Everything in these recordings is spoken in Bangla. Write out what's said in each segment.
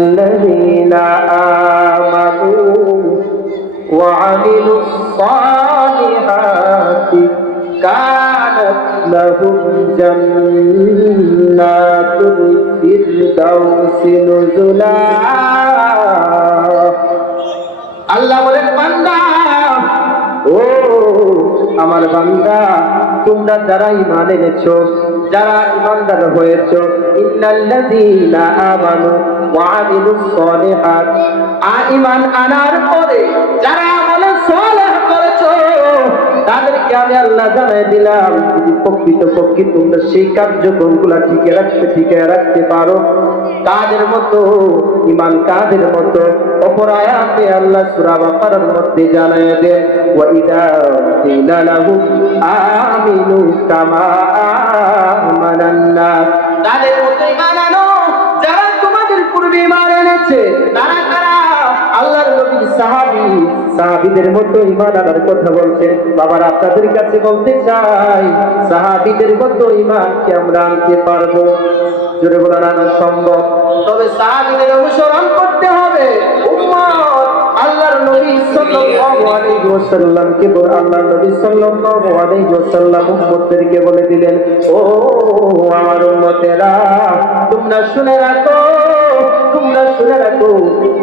الذين آمنوا وعملوا الصالحات كانت لهم جنات الفردوس نزلا আল্লাহ বলেন বান্দা ও আমার বান্দা তোমরা যারা ঈমান এনেছো যারা ঈমানদার হয়েছো ইন্নাল্লাযীনা আমানু ওয়া আমিলুস সলিহাত ঈমান আনার পরে যারা আমল সালেহ করেছো তাদেরকে আমি আল্লাহ জানাই দিলাম যদি প্রকৃতপক্ষে তোমরা সেই কার্যক্রমগুলো ঠিক রাখতে পারো কাদের মতো ঈমান কাদের মতো অপর আয়াতে আল্লাহ সূরা বাকারার মধ্যে জানায় দেন ওয়া ইদা কিলা লাহুম আমিনু কামা আমানান নাস তাদের মতো ঈমান আনো যারা তোমাদের পূর্বে ঈমান এনেছে তারা কারা আল্লাহর নবীর সাহাবীদের মতো ঈমান আনার কথা বলছেন বাবার আপনাদের কাছে বলতে চাই সাহাবীদের মতো ঈমান কি আমরা আনতে পারবো জোরে বলেন আনা সম্ভব তবে সাহাবীদের অনুসরণ করতে হবে উম্মত আল্লাহর নবী সাল্লাল্লাহু আলাইহি ওয়াসাল্লামকে আল্লাহর নবী সাল্লাল্লাহু আলাইহি ওয়াসাল্লাম উম্মতদেরকে বলে দিলেন ও আমার উম্মতেরা তোমরা শুনে রাখো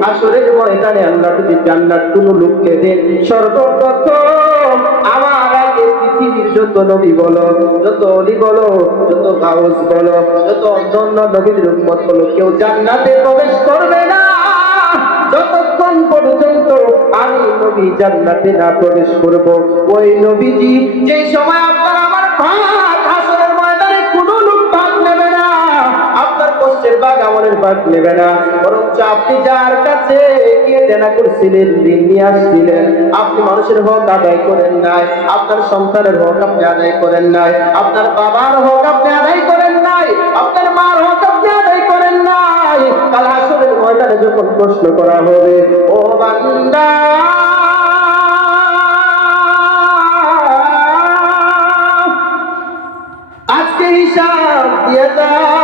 আসরের ময়দানে আল্লাহ যদি জান্নাত কোন লোককে দেন সর্বপ্রথম আমার আগে পৃথিবীর যত নবী বলো যত ওলি বলো যত গাউস বলো যত অন্যান্য নবীর উম্মত বলো কেউ জান্নাতে প্রবেশ করবে না যতক্ষণ পর্যন্ত আমি নবী জান্নাতে না প্রবেশ করব ওই নবীজি যে সময় আপনার আমার ভাগ আসরের ময়দানে কোনো লোক ভাগ নেবে না আপনার কষ্টের ভাগ আমলের ভাগ নেবে না বরঞ্চ আপনি যার কাছে গিয়ে দেনা করছিলেন ঋণ নিয়ে আসছিলেন আপনি মানুষের হক আদায় করেন নাই আপনার সন্তানের হক আপনি আদায় করেন নাই আপনার বাবার হক আপনি আদায় করেন নাই আপনার মার হক আপনি আদায় করেন নাই কাল হাসরের ময়দানে যখন প্রশ্ন করা হবে ও বান্দা আজকে হিসাব দিয়ে দাও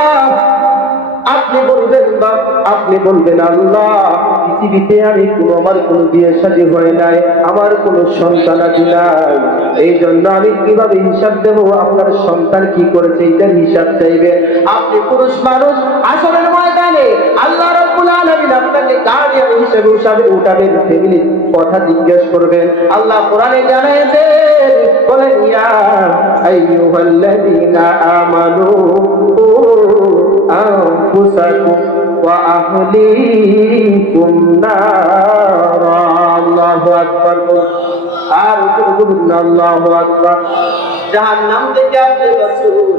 আপনি বলবেন আল্লাহ পৃথিবীতে আমি আমার কোনো বিয়ে শাদী হয় নাই আমার কোনো সন্তান আদি নাই এই জন্য আমি কিভাবে হিসাব দেব আপনার সন্তান কি করেছে এটার হিসাব চাইবে আপনি পুরুষ মানুষ আসরের ময়দানে আল্লাহ রাব্বুল আলামিন আপনাকে গার্ডিয়ান হিসেবে উঠাবেন ফ্যামিলির কথা জিজ্ঞেস করবেন আল্লাহ কোরআনে জানায় দেন বলেন ইয়া আইয়ুহাল্লাযীনা আমানু أنفسكم وأهليكم نارا الله أكبر الله أكبر জাহান্নাম থেকে আপনি বাঁচুন